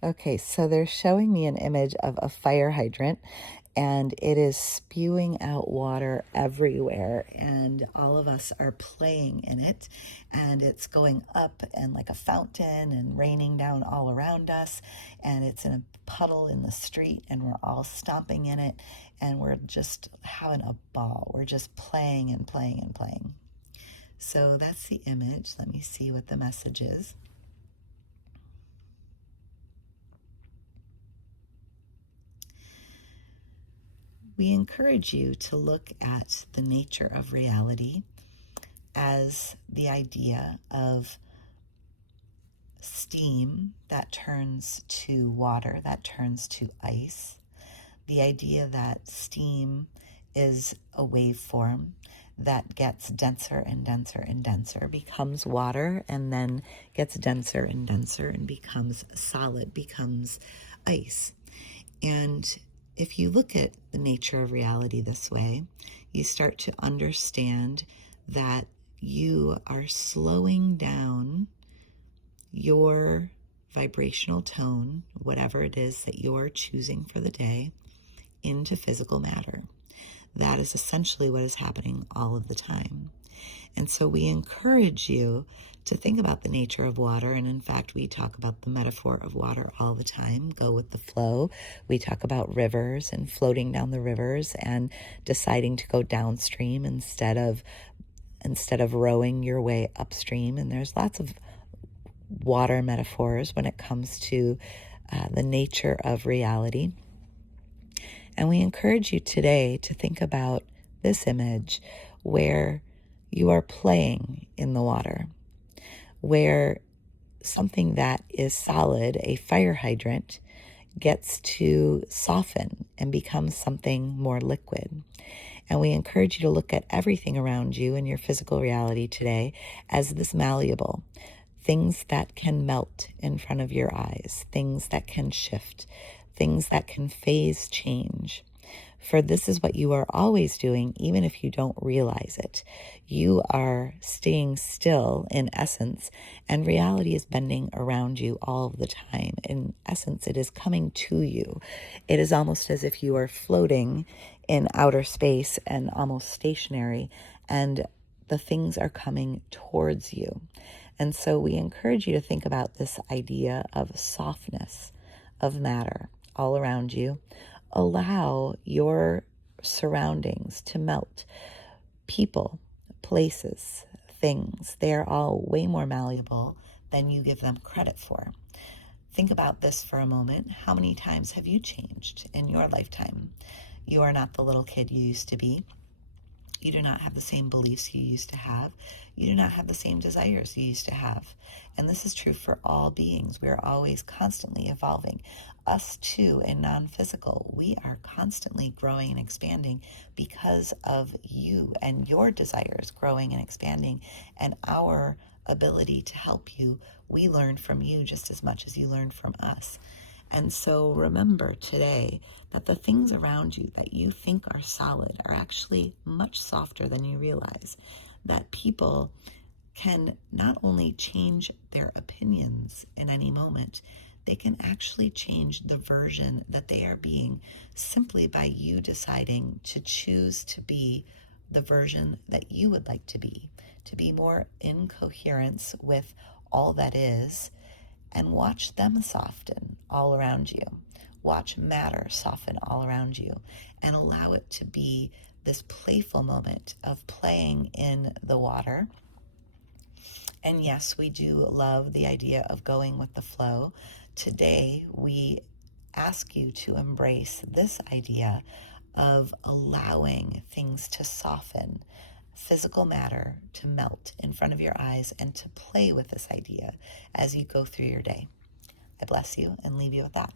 Okay, so they're showing me an image of a fire hydrant, and it is spewing out water everywhere, and all of us are playing in it, and it's going up and like a fountain and raining down all around us, and it's in a puddle in the street, and we're all stomping in it, and we're just having a ball. We're just playing and playing and playing. So that's the image. Let me see what the message is. We encourage you to look at the nature of reality as the idea of steam that turns to water, that turns to ice. The idea that steam is a waveform that gets denser and denser and denser, becomes water, and then gets denser and denser and becomes solid, becomes ice. And if you look at the nature of reality this way, you start to understand that you are slowing down your vibrational tone, whatever it is that you're choosing for the day, into physical matter. That is essentially what is happening all of the time. And so we encourage you to think about the nature of water. And in fact, we talk about the metaphor of water all the time. Go with the flow. We talk about rivers and floating down the rivers and deciding to go downstream instead of rowing your way upstream. And there's lots of water metaphors when it comes to the nature of reality. And we encourage you today to think about this image where you are playing in the water, where something that is solid, a fire hydrant, gets to soften and become something more liquid. And we encourage you to look at everything around you in your physical reality today as this malleable. Things that can melt in front of your eyes, things that can shift, things that can phase change. For this is what you are always doing, even if you don't realize it. You are staying still in essence, and reality is bending around you all of the time. In essence, it is coming to you. It is almost as if you are floating in outer space and almost stationary, and the things are coming towards you. And so we encourage you to think about this idea of softness of matter all around you. Allow your surroundings to melt. People, places, things, they are all way more malleable than you give them credit for. Think about this for a moment. How many times have you changed in your lifetime? You are not the little kid you used to be. You do not have the same beliefs you used to have. You do not have the same desires you used to have. And this is true for all beings. We are always constantly evolving. Us too, in non-physical, we are constantly growing and expanding because of you and your desires growing and expanding, and our ability to help you. We learn from you just as much as you learn from us. And so remember today that the things around you that you think are solid are actually much softer than you realize. That people can not only change their opinions in any moment, they can actually change the version that they are being simply by you deciding to choose to be the version that you would like to be more in coherence with all that is. And watch them soften all around you. Watch matter soften all around you, and allow it to be this playful moment of playing in the water. And yes, we do love the idea of going with the flow. Today, we ask you to embrace this idea of allowing things to soften, physical matter to melt in front of your eyes, and to play with this idea as you go through your day. I bless you and leave you with that.